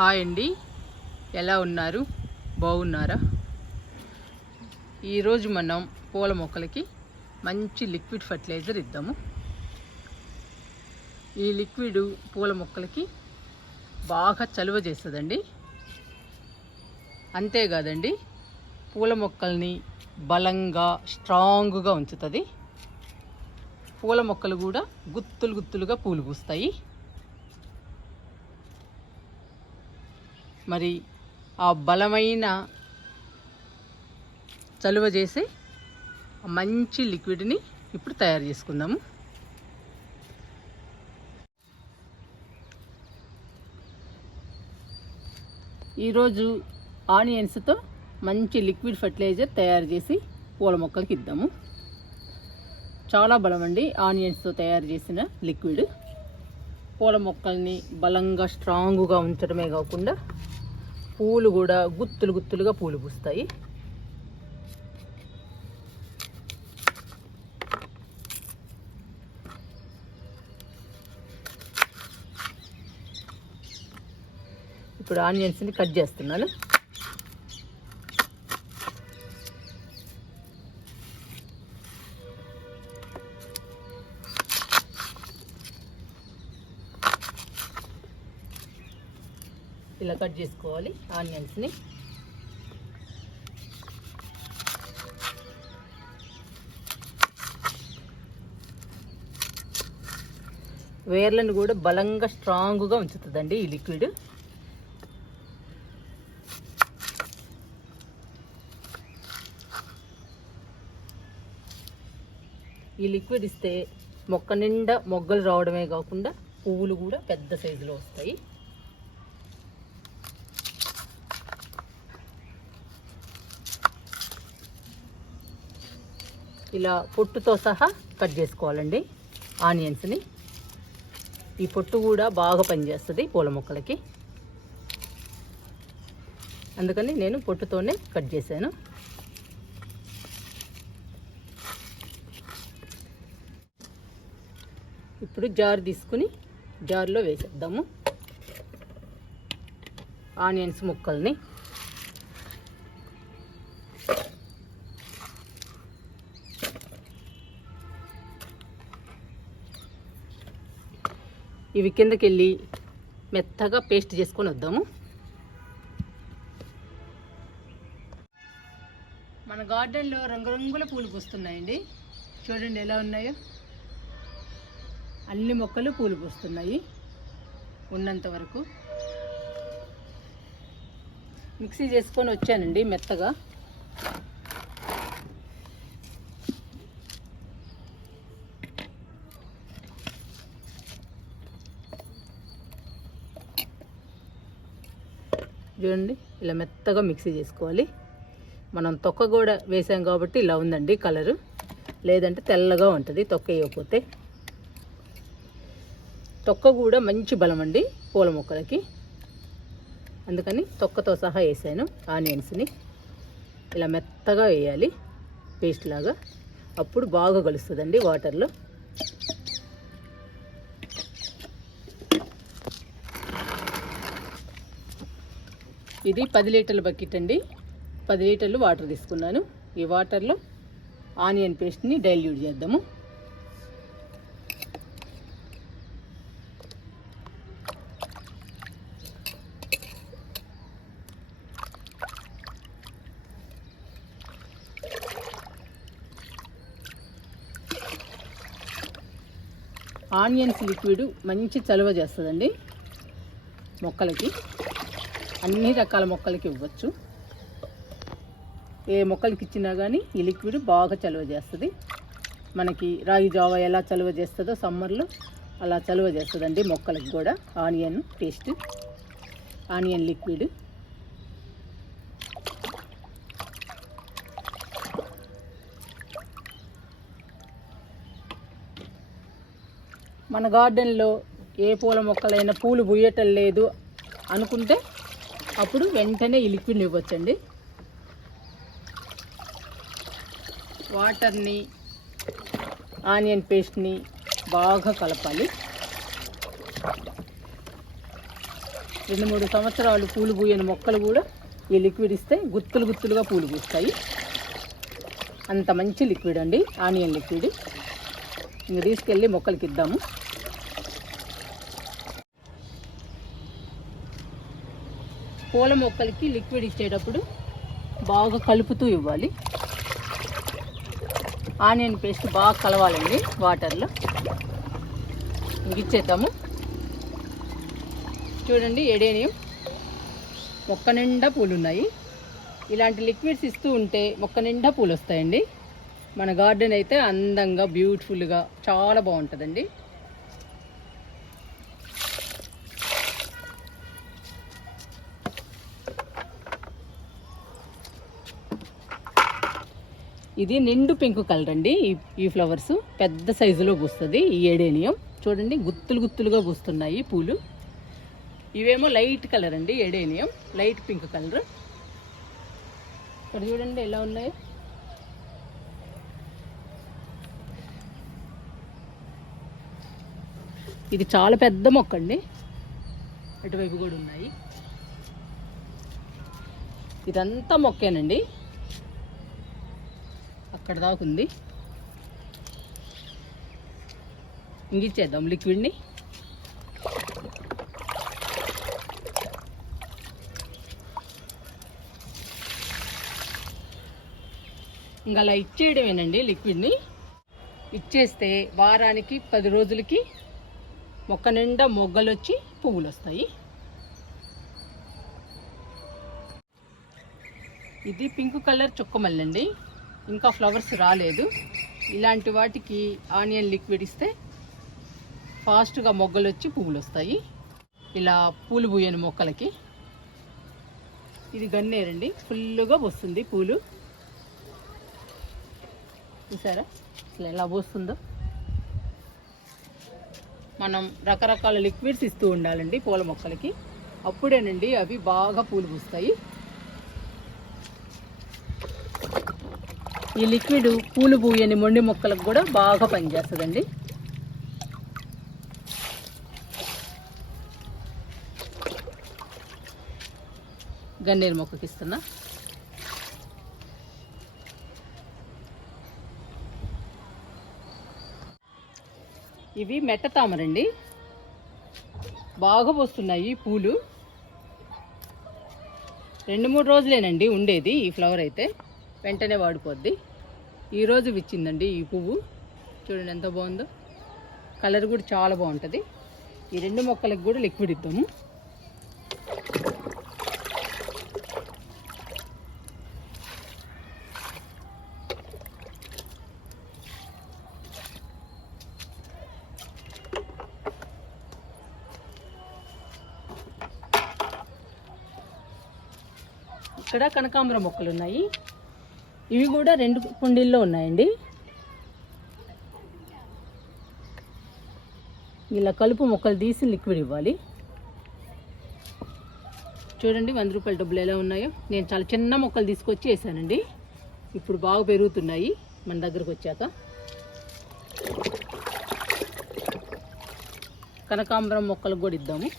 Hi అండి, ఎలా ఉన్నారు? బాగున్నారా? ఈరోజు మనం పూల మొక్కలకి మంచి లిక్విడ్ ఫర్టిలైజర్ ఇద్దాము. ఈ లిక్విడ్ పూల మొక్కలకి బాగా చలువ చేస్తుందండి. అంతేకాదండి, పూల మొక్కల్ని బలంగా స్ట్రాంగ్గా ఉంచుతుంది. పూల మొక్కలు కూడా గుత్తులు గుత్తులుగా పూలు పూస్తాయి. మరి ఆ బలమైన చలువ చేసే మంచి లిక్విడ్ని ఇప్పుడు తయారు చేసుకుందాము. ఈరోజు ఆనియన్స్తో మంచి లిక్విడ్ ఫర్టిలైజర్ తయారు చేసి పూల మొక్కలకి ఇద్దాము. చాలా బలం అండి ఆనియన్స్తో తయారు చేసిన లిక్విడ్. పూల మొక్కల్ని బలంగా స్ట్రాంగ్గా ఉంచడమే కాకుండా పూలు కూడా గుత్తులు గుత్తులుగా పూలు పూస్తాయి. ఇప్పుడు ఆనియన్స్ని కట్ చేస్తున్నాను. ఇలా కట్ చేసుకోవాలి ఆనియన్స్ని. వేర్లను కూడా బలంగా స్ట్రాంగ్గా ఉంచుతుందండి ఈ లిక్విడ్. ఈ లిక్విడ్ ఇస్తే మొక్క నిండా మొగ్గలు రావడమే కాకుండా పువ్వులు కూడా పెద్ద సైజులో వస్తాయి. ఇలా పొట్టుతో సహా కట్ చేసుకోవాలండి ఆనియన్స్ని. ఈ పొట్టు కూడా బాగా పనిచేస్తుంది పూల మొక్కలకి, అందుకని నేను పొట్టుతోనే కట్ చేశాను. ఇప్పుడు జార్ తీసుకుని జార్లో వేసేద్దాము ఆనియన్స్ ముక్కల్ని. ఇవి కిందకి వెళ్ళి మెత్తగా పేస్ట్ చేసుకొని వద్దాము. మన గార్డెన్లో రంగురంగుల పూలు పూస్తున్నాయండి. చూడండి ఎలా ఉన్నాయో. అన్ని మొక్కలు పూలు పూస్తున్నాయి ఉన్నంత వరకు. మిక్సీ చేసుకొని వచ్చానండి మెత్తగా. చూడండి ఇలా మెత్తగా మిక్సీ చేసుకోవాలి. మనం తొక్క కూడా వేసాం కాబట్టి ఇలా ఉందండి కలరు, లేదంటే తెల్లగా ఉంటుంది తొక్క వేయకపోతే. తొక్క కూడా మంచి బలం అండి పూల మొక్కలకి, అందుకని తొక్కతో సహా వేసాను ఆనియన్స్ని. ఇలా మెత్తగా వేయాలి పేస్ట్ లాగా, అప్పుడు బాగా కలుస్తుందండి వాటర్లో. ఇది 10 లీటర్ల బకెట్ అండి. 10 లీటర్లు వాటర్ తీసుకున్నాను. ఈ వాటర్లో ఆనియన్ పేస్ట్ని డైల్యూట్ చేద్దాము. ఆనియన్స్ లిక్విడ్ మంచి చలువ చేస్తుందండి మొక్కలకి. అన్ని రకాల మొక్కలకి ఇవ్వచ్చు. ఏ మొక్కలకి ఇచ్చినా కానీ ఈ లిక్విడ్ బాగా చలువ చేస్తుంది. మనకి రాగి జావ ఎలా చలువ చేస్తుందో సమ్మర్లో అలా చలువ చేస్తుందండి మొక్కలకి కూడా ఆనియన్ పేస్ట్, ఆనియన్ లిక్విడ్. మన గార్డెన్లో ఏ పూల మొక్కలైనా పూలు పూయటం లేదు అనుకుంటే అప్పుడు వెంటనే ఈ లిక్విడ్ని ఇవ్వచ్చండి. వాటర్ని ఆనియన్ పేస్ట్ని బాగా కలపాలి. 2-3 సంవత్సరాలు పూలు పూయని మొక్కలు కూడా ఈ లిక్విడ్ ఇస్తే గుత్తులు గుత్తులుగా పూలు పూస్తాయి. అంత మంచి లిక్విడ్ అండి ఆనియన్ లిక్విడ్. ఇంక తీసుకెళ్ళి మొక్కలకి ఇద్దాము. పూల మొక్కలకి లిక్విడ్ ఇచ్చేటప్పుడు బాగా కలుపుతూ ఇవ్వాలి. ఆనియన్ పేస్ట్ బాగా కలవాలండి వాటర్లో. ఇంక ఇచ్చేద్దాము. చూడండి ఎడేనియం మొక్క నిండా పూలు ఉన్నాయి. ఇలాంటి లిక్విడ్స్ ఇస్తూ ఉంటే మొక్క నిండా పూలు వస్తాయండి. మన గార్డెన్ అయితే అందంగా బ్యూటిఫుల్గా చాలా బాగుంటుందండి. ఇది నిండు పింక్ కలర్ అండి. ఈ ఫ్లవర్స్ పెద్ద సైజులో పూస్తుంది. ఈ ఎడేనియం చూడండి గుత్తులు గుత్తులుగా పూస్తున్నాయి పూలు. ఇవేమో లైట్ కలర్ అండి. Adenium light pink colour. ఇక్కడ చూడండి ఎలా ఉన్నాయి. ఇది చాలా పెద్ద మొక్క అండి. అటువైపు కూడా ఉన్నాయి. ఇదంతా మొక్కేనండి. అక్కడ దాకా ఉంది. ఇంగిచ్చేద్దాం లిక్విడ్ని. ఇంకా అలా ఇచ్చేయడమేనండి లిక్విడ్ని. ఇచ్చేస్తే వారానికి 10 రోజులకి మొక్క నిండా మొగ్గలు వచ్చి పువ్వులు వస్తాయి. ఇది పింక్ కలర్ చుక్కమల్లి అండి. ఇంకా ఫ్లవర్స్ రాలేదు. ఇలాంటి వాటికి ఆనియన్ లిక్విడ్ ఇస్తే ఫాస్ట్గా మొగ్గలు వచ్చి పువ్వులు వస్తాయి. ఇలా పూలు పూయని మొక్కలకి. ఇది గన్నేరండి. ఫుల్గా వస్తుంది పూలు. చూసారా అసలు ఎలా పోస్తుందో. మనం రకరకాల లిక్విడ్స్ ఇస్తూ ఉండాలండి పూల మొక్కలకి. అప్పుడేనండి అవి బాగా పూలు పూస్తాయి. ఈ లిక్విడ్ పూలు పూయని మొండి మొక్కలకు కూడా బాగా పనిచేస్తుందండి. గన్నేరు మొక్కకి ఇస్తున్నా. ఇవి మెట్ట తామరండి. బాగా పోస్తున్నాయి పూలు. 2-3 రోజులేనండి ఉండేది ఈ ఫ్లవర్ అయితే. వెంటనే వాడిపోద్ది. ఈరోజు విచ్చిందండి ఈ పువ్వు. చూడండి ఎంత బాగుందో. కలర్ కూడా చాలా బాగుంటుంది. ఈ 2 మొక్కలకు కూడా లిక్విడ్ ఇద్దాము. ఇక్కడ కనకాంబరం మొక్కలు ఉన్నాయి. ఇవి కూడా 2 కుండీల్లో ఉన్నాయండి. ఇలా కలుపు మొక్కలు తీసి లిక్విడ్ ఇవ్వాలి. చూడండి 100 రూపాయల డబ్బులు ఎలా ఉన్నాయో. నేను చాలా చిన్న మొక్కలు తీసుకొచ్చి వేసానండి. ఇప్పుడు బాగా పెరుగుతున్నాయి మన దగ్గరకు వచ్చాక. కనకాంబరం మొక్కలకు కూడా ఇద్దాము.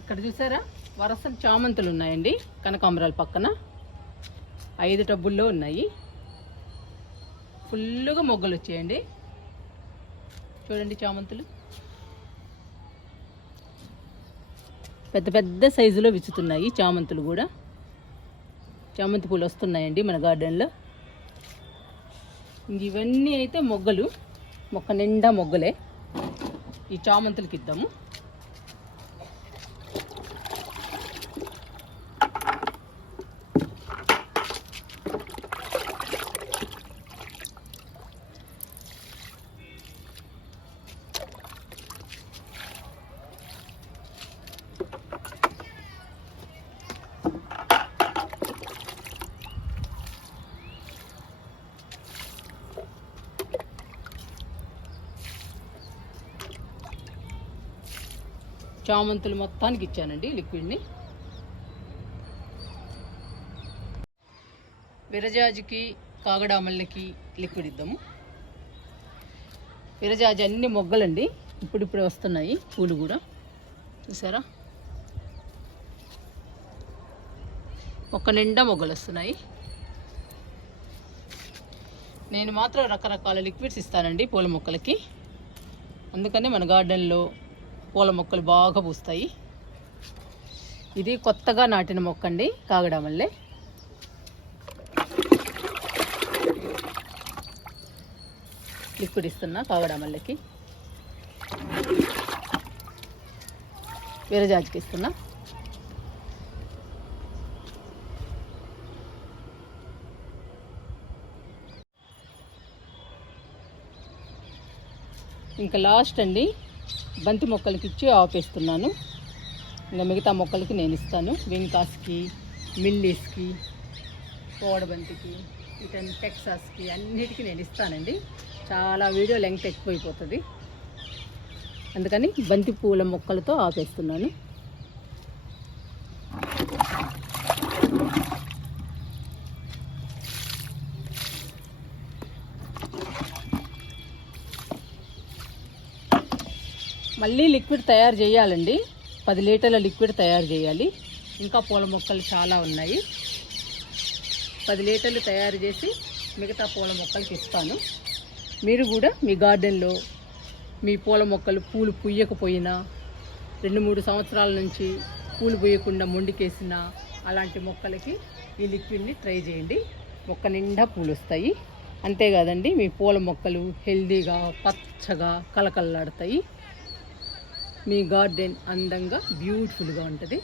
ఇక్కడ చూసారా వరసలు చామంతులు ఉన్నాయండి. కనకాంబరాల పక్కన 5 టబ్బుల్లో ఉన్నాయి. ఫుల్గా మొగ్గలు వచ్చాయండి. చూడండి చామంతులు పెద్ద పెద్ద సైజులో విచ్చుతున్నాయి. చామంతులు కూడా చామంతి పూలు వస్తున్నాయండి మన గార్డెన్లో. ఇవన్నీ అయితే మొగ్గలు. మొక్క నిండా మొగ్గలే. ఈ చామంతులకి ఇద్దాము. చామంతులు మొత్తానికి ఇచ్చానండి లిక్విడ్ని. విరజాజికి కాగడామల్లకి లిక్విడ్ ఇద్దాము. విరజాజి అన్ని మొగ్గలండి, ఇప్పుడిప్పుడే వస్తున్నాయి పూలు కూడా, చూసారా మొక్క నిండా మొగ్గలు వస్తున్నాయి. నేను మాత్రం రకరకాల లిక్విడ్స్ ఇస్తానండి పూల మొక్కలకి, అందుకనే మన గార్డెన్లో పూల మొక్కలు బాగా పూస్తాయి. ఇది కొత్తగా నాటిన మొక్క అండి, కాగడామల్లె. లిక్విడ్ ఇస్తున్నా కాగడామల్లెకి, విరజాజికి ఇస్తున్నా. ఇంకా లాస్ట్ అండి, బంతి మొక్కలకి ఇచ్చి ఆపేస్తున్నాను. ఇంకా మిగతా మొక్కలకి నేను ఇస్తాను. వింకాస్కి, మిల్లీస్కి, కోడబంతికి, ఇటన్ టెక్సాస్కి అన్నిటికీ నేను ఇస్తానండి. చాలా వీడియో లెంగ్త్ ఎక్కువైపోతుంది, అందుకని బంతి పూల మొక్కలతో ఆపేస్తున్నాను. మళ్ళీ లిక్విడ్ తయారు చేయాలండి, 10 లీటర్ల లిక్విడ్ తయారు చేయాలి. ఇంకా పూల మొక్కలు చాలా ఉన్నాయి. 10 లీటర్లు తయారు చేసి మిగతా పూల మొక్కలకి ఇస్తాను. మీరు కూడా మీ గార్డెన్లో మీ పూల మొక్కలు పూలు పుయ్యకపోయినా, 2-3 సంవత్సరాల నుంచి పూలు పుయ్యకుండా మొండికేసిన అలాంటి మొక్కలకి ఈ లిక్విడ్ని ట్రై చేయండి. మొక్క నిండా పూలు వస్తాయి. అంతేకాదండి, మీ పూల మొక్కలు హెల్దీగా పచ్చగా కలకల్లాడతాయి. మీ గార్డెన్ అందంగా బ్యూటిఫుల్గా ఉంటుంది.